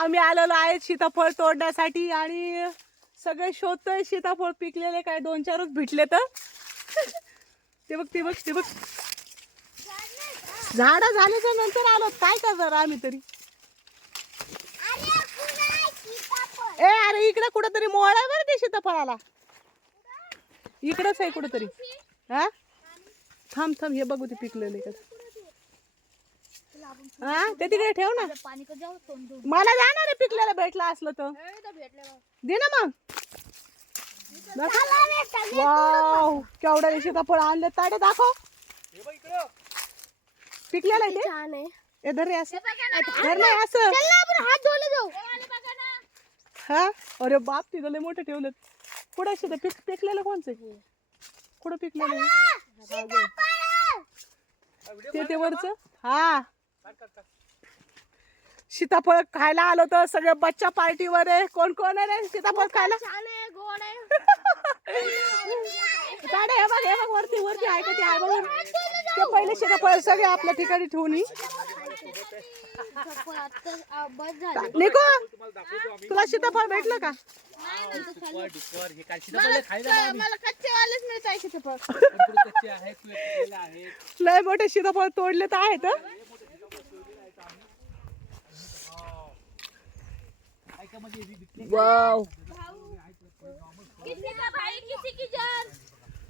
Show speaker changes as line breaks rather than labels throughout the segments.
आम्ही आलेलो आहे सीताफळ तोडण्यासाठी आणि सगळे शोधतोय सीताफळ पिकलेले काय दोन चारच भेटले तर. ते बघ ते बघ ते बघ. झाड झाल्याच्यानंतर आलो. काय करणार आम्ही तरी? ए अरे इकडे कुठेतरी मोळ आहे बरं ते सीताफळाला. इकडंच आहे कुठेतरी. हा? थांब थांब हे बघू ते पिकलेले का हा? ते तिकडे ठेव ना.
पाणी का जाऊ तोंड धुवून.
मला जाणार आहे पिकलेलं भेटलं असलं तर. दे ना मग. वाव केवढ्या सीताफळ आणले ताडे दाखव. पिकलेलं आहे ते?
छान आहे.
ए धर रे असं. धर नाही असं.
हात धुवले जाऊ.
हा अरे बाप तिथं लय मोठे ठेवलेत. कुठं शेत पिक पिकलेलं कोणचं? आहे? कुठं पिकलेलं आहे? ते ते वरच? हा. सीताफळ खायला आलो तर सगळे बच्चा पार्टीवर आहे. कोण कोण आहे रे सीताफळ खायला?
छान आहे गोड आहे.
साडे हे बघ हे बघ वरती वरती आहे का ते आहे बघ ते पहिले सीताफळ सगळे आपल्या ठिकाणी ठेवून निको तुला सीताफळ भेटलं का?
डुक्कर हे काय सीताफळ खायला नाही आम्ही.
मला कच्चे वालेच मिळत आहे सीताफळ.
कुरकुरे कच्चे आहेत तुझे पिकलेले आहेत
लय मोठे सीताफळ तोडले तर आहेत हं.
ऐका म्हणजे हे विकले
वाव.
किसी का भाई किसी की जान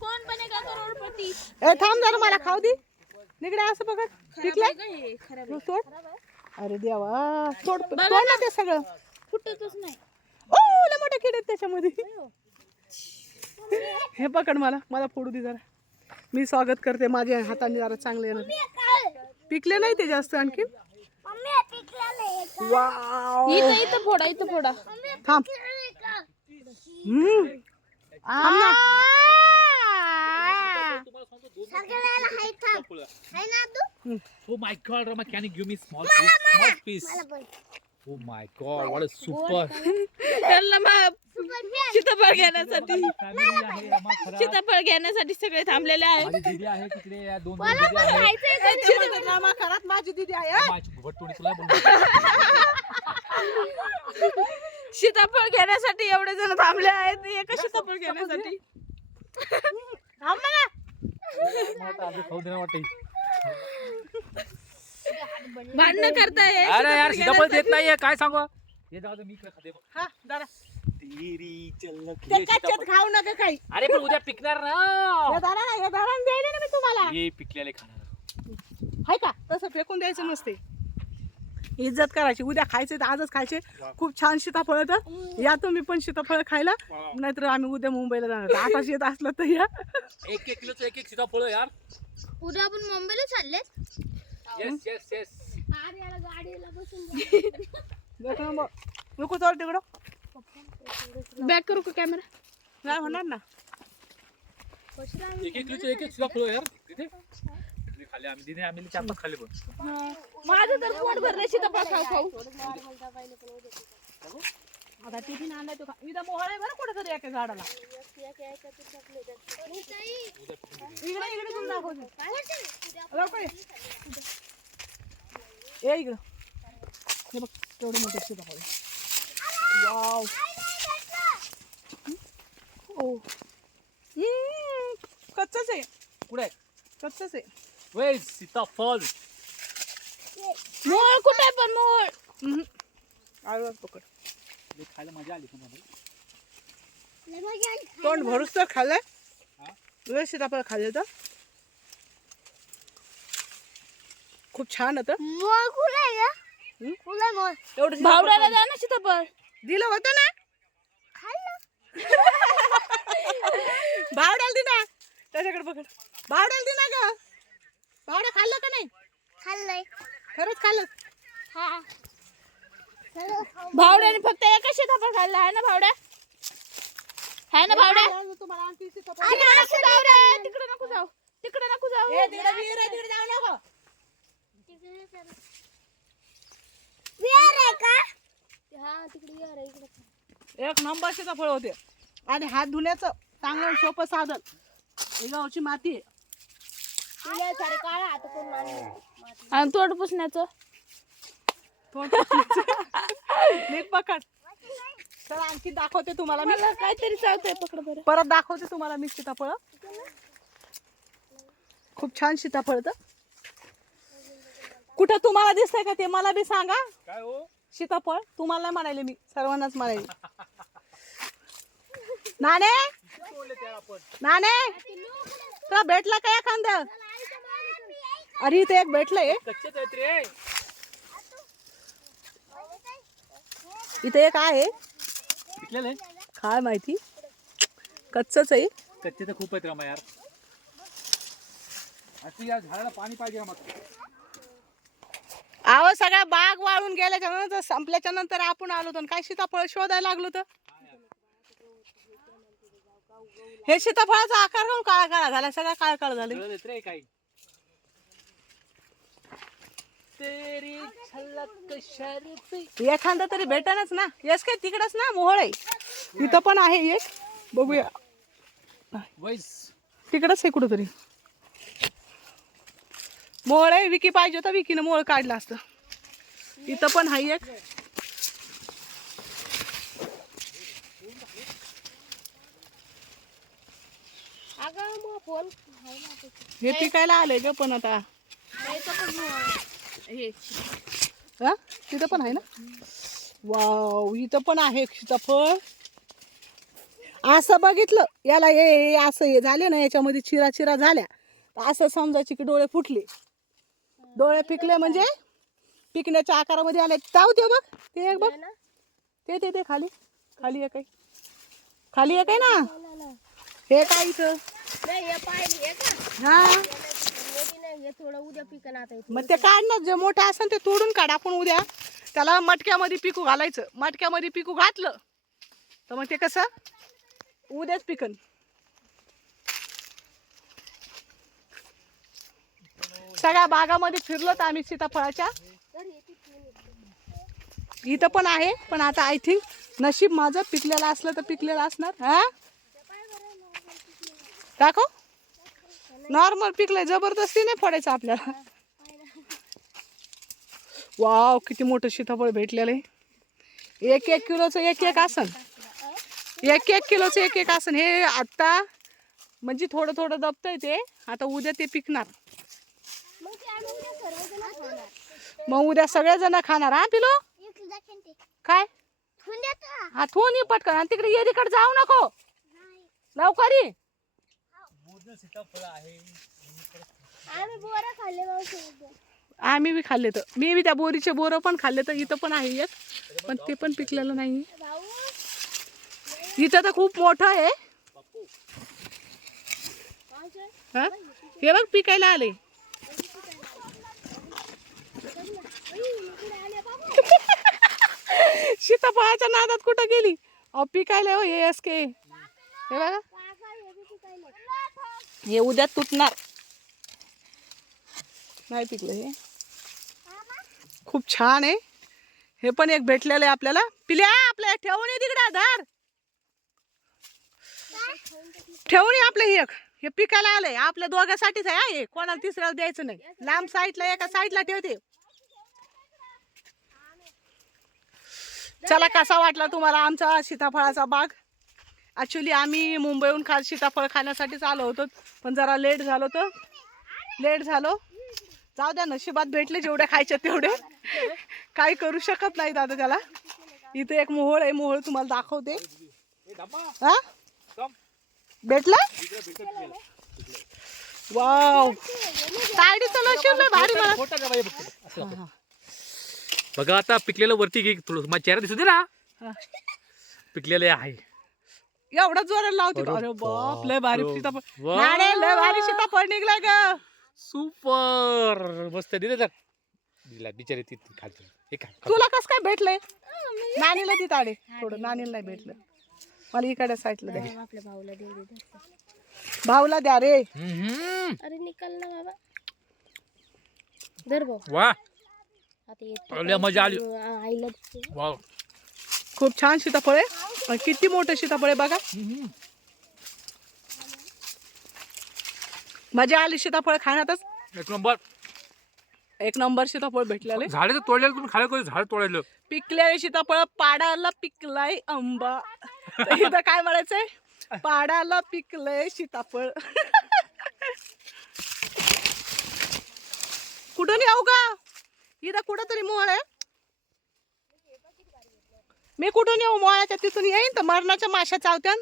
कौन बनेगा करोड़पति?
ए थांब जरा मला खाऊ दे. निकडे असं बघ. पिकलंय
हे खराब
तू सोड. अरे देवा सोड. सोड ना ते सगळं?
फुटतच नाही.
ओ लय मोठे किडे आहेत त्याच्यामध्ये. हे पकड मला मला फोडू दे जरा. मी स्वागत करते माझ्या हाताने जरा चांगले येणार. पिकले नाही ते जास्त आणखी
इथं इथं फोडा इथं फोडा
थांब हम्म. थांब ना.
Oh my god, Rama, can you give me small piece? Small piece. Oh my god, what a super
सीताफळ घेण्यासाठी. सीताफळ घेण्यासाठी सगळे थांबलेले आहे
माझी दीदी आहे तिकडे या दोन दीदी आहेत.
म्हणतात, माझी दिदी आहे हं?
तुला.
सीताफळ घेण्यासाठी एवढे जण थांबले आहेत. एका सीताफळ घेण्यासाठी?
थांब ना.
मला तर आधी खाऊ देणं वाटतंय.
भांडणं करताय.
अरे यार सीताफळ देत नाहीये काय सांगू? हे जाऊ दे, मी इकडे खाते बघ.
हा जरा
तेरी चलक
ते कच्च्यात. खाऊ नका काही.
अरे पण उद्या पिकणार
हे
ना.
धरा ना हे धरा आणि द्यायला ना मी तुम्हाला.
हे पिकलेले खाणार.
हाय का? तसं फेकून द्यायचं नसते इज्जत करायची. उद्या खायचे तर आजच खायचे. खूप छान सीताफळ तर या तुम्ही पण सीताफळ खायला. नाहीतर आम्ही उद्या मुंबईला जाणार. आता येत असलं तर या.
एक एक किलोचं एक एक सीताफळ यार.
उद्या आपण मुंबईला चालले
येस येस येस
गाडीला बसून
ना. नको चाल तिकडं.
बॅक करू का कॅमेरा
नाही होणार ना.
एक एक किलोचं एक एक सीताफळ यार. तिथे. आम्ही आम्ही चार पाच खाल्ले पण
माझं तर पोट भरले सीताफळ खाऊ खाऊ.
आता आणलाय तो मोहळ आहे बरं कुठं तरी एका झाडाला. इकडे इकडे तुम्ही दाखवतो लवकर ये. इकडं. हे बघ तेवढं मोठं सीताफळ वाव ओ कच्चच आहे
कुठे
कच्चच आहे
वे सीताफळ
मोळ कुठे पण मोळ.
आळूच पकड
हे खायला मजा आली तुम्हाला
तोंड भरूच तर खाल्लंय
हा?
तुझं सीताफळ खाल्लं तर खूप छान होतं
मोळ कुठे
हम्म?
कुठे मोळ
एवढं
भावड्याला जा ना सीताफळ
दिलं होतं ना? भावड्याला दे ना त्याच्याकडे बघ. भावड्याला दे ना ग. भावड्या खाल्लं का नाही?
खाल्लंय.
खरंच खाल्लं.
हा. भावड्याने फक्त एका सीताफळ खाल्ला. आहे ना भावड्या? आहे ना भावड्या?
तुम्हाला आणखी सीताफळ
अरे नको जाऊ रे तिकडे नको जाऊ तिकडे नको जाऊ
ए, तिकडे विहीर आहे तिकडे जाऊ नको
हा तिकडे विहीर आहे इकडे
एक नंबर सीताफळ होते. आणि हात धुण्याचं चांगलं आणि सोपं साधन. ही गावची माती आहे.
सारे काळा आता कोण आणि तोड पुसण्याचं.
थोडं नीट पकड. चला आणखी दाखवते तुम्हाला मी.
मला काहीतरी चावतंय पकड बरं.
परत दाखवते तुम्हाला मी सीताफळ. खूप छान सीताफळ तर. कुठं तुम्हाला दिसतंय का ते? मला बी सांगा.
काय हो?
सीताफळ. तुम्हाला नाही म्हणाले मी. सर्वांनाच म्हणाले. नाणे नाणे तुला भेटला का एखादं? अरे इथे एक भेटलंय. इथे एक आहे. काय माहिती? कच्चच आहे.
कच्चे तर खूप आहेत रमा यार. असं या झाडाला पाणी पाहिजे
सगळ्या बाग वाळून गेल्याच्यानंतर संपल्याच्या नंतर आपण आलो होतो आणि काय सीताफळ शोधायला लागलो तर हे सीताफळाचा आकार काऊन काळा काळा झाला सगळा काळा काळा झाले.
काही. तेरी
एखादा तरी भेटनच ना. येस काय तिकडच ना मोहळ आहे. इथं पण आहे एक. बघूया. तिकडच आहे कुठंतरी. मोहळ आहे विकी पाहिजे होता विकीनं मोहळ काढला असतं. इथं पण आहे एक.
अगं मग फोन
हे पिकायला आलंय ग पण आता.
हे.
हा? तिथं पण आहे ना? वाव इथं पण आहे सीताफळ असं बघितलं. याला हे हे असं हे झाले ना याच्यामध्ये चिरा चिरा झाल्या. तर असं समजायचे की डोळे फुटले. डोळे पिकले म्हणजे पिकण्याच्या आकारामध्ये आले. जाऊ दे बघ. ते एक बघ. ते ते ते खाली. खाली एक आहे खाली एक आहे ना? हे काय इथं?
नाही हे पाहिजे हे का?
हा.
मोठी नाही हे थोडं उद्या पिकन आता.
मग ते काढ ना जे मोठं असेल ते तोडून काढ आपण उद्या. त्याला मटक्यामध्ये पिकू घालायचं. मटक्यामध्ये पिकू घातलं तर मग ते कसं? उद्याच पिकन. सगळ्या बागामध्ये फिरलो तर आम्ही सीताफळाच्या.
तर हे.
इथं पण आहे पण आता आय थिंक नशीब माझं पिकलेलं असलं तर पिकलेलं असणार. हा? टाको नॉर्मल पिकलंय जबरदस्ती नाही फोडायचं आपल्याला. वाव किती मोठं सीताफळ भेटलेलं आहे. एक एक किलोचं एक एक आसन. एक एक किलोचं एक एक आसन. हे आता म्हणजे थोडं थोडं दबतंय ते. आता उद्या ते पिकणार.
मग उद्या
सगळेजण खाणार हा पिलो? काय? हा थोन ये पटकन. आणि तिकडे येरीकडे जाऊ नको. लवकर
सीताफळ आहे.
आम्ही बोरं खाल्ले मावशी उद्या
आम्ही बी खाल्ले तर. मी बी त्या बोरीचे बोरं पण खाल्ले तर इथं पण आहे एक पण ते पण पिकलेलं नाही.
भाऊ?
इथं तर खूप मोठं आहे.
मावशी?
हा? हे बघ पिकायला आले. सीताफळाच्या नादात कुठं गेली? अहो पिकायला हो हे एस के. हे बघा.
हे
उद्या तुटणार. नाही पिकलं हे. खूप छान आहे. हे पण एक भेटलेलं आहे आपल्याला. पिल्या आपल्या ठेवून ये तिकडे आधार. ठेवून ये आपलं हे एक. हे पिकायला आलंय. आपल्या दोघांसाठीच आहे हे. कोणाला तिसऱ्याला द्यायचं नाही. लांब साईडला एका साईडला ठेवते. चला कसा वाटला तुम्हाला आमचा सीताफळाचा बाग? ॲक्च्युली आम्ही मुंबईहून खास सीताफळ खाण्यासाठीच आलो होतो पण जरा लेट झालो तर लेट झालो. जाऊ द्या नशिबात भेटले जेवढे खायचे तेवढे. काही करू शकत नाहीत आता त्याला. इथे एक मोहोळ आहे मोहोळ तुम्हाला दाखवते. हा? भेटला. वाव साडीचं भारी मला.
बघा आता पिकलेलं वरती घे थोडं माझा चेहरा दिसू दे ना. पिकलेले आहे.
एवढा जोरात लावते?
अरे
अरे बाप लय भारी. सीताफळ. नाणे, लय भारी सीताफळ निघलाय ग.
सुपर. मस्त दिले तर. दिला बिचारे ती ती खालची. हे काय
तुला कस काय भेटलंय? नानीला ती ताडे थोडं नानीला नाही भेटलं. मला इकडे साईडला द्या
आपल्या भाऊला देऊ दे धर.
भाऊला द्या रे.
हम्म.
अरे निकल ना बाबा. धर भाऊ.
वा.
आता येत.
मजा आली.
आईला.
वा
खूप छान सीताफळ. आहे आणि किती मोठं सीताफळ आहे बघा. मजा आली सीताफळ खाण्यातच.
एक नंबर.
एक नंबर सीताफळ भेटलेले.
झाडे तोडलेलं तुम्ही खाली कधी झाड तोडायलं
पिकलेले सीताफळ पाडाला पिकलाय आंबा. इथं काय म्हणायचंय? पाडाला पिकलंय सीताफळ. कुठून येऊ का इथं कुठं तरी मोळ आहे. मी कुठून येऊ? मोळाच्या तिथून येईन तर मरणाच्या माशा चावत्यान?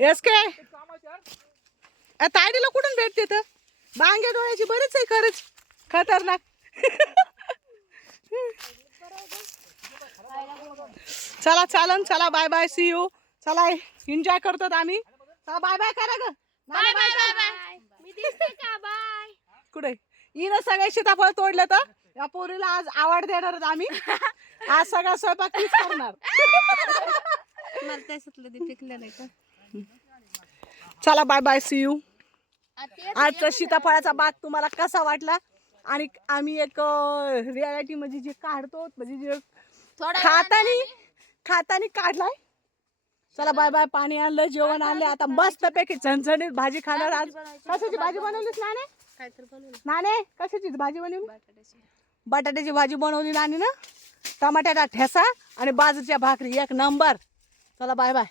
येस काय अ, तायडीला कुठून भेटते तर? बांग्या डोळ्याची बरीच आहे खरंच. खतरनाक. चला चालन चला बाय बाय सी यू चला एन्जॉय करतो आम्ही. चला बाय बाय करा ग.
बाय बाय बाय बाय
कुठे? हिनं सगळे सीताफळ तोडले तर? या पोरीला आज आवड देणार आहेत आम्ही. आज सगळा स्वयंपाक तीच करणार.
मला त्याच्यातलं ते पिकलं नाही का?
चला बाय बाय सी यू आजचा सीताफळाचा बाग तुम्हाला कसा वाटला? आणि आम्ही एक रियालिटी म्हणजे जे काढतो म्हणजे जे खातानी खातानी काढलाय. चला बाय बाय पाणी आणलं जेवण आणलं. आता मस्त पैकी झणझणीत भाजी खाणार आज. कशाची भाजी बनवलीस नाणे
काय तर बनवलं
नाणे कशाची भाजी बनवली? बटाट्याची भाजी बनवली नाणी ना टमाट्याचा ठेसा आणि बाजूच्या भाकरी. एक नंबर. चला बाय बाय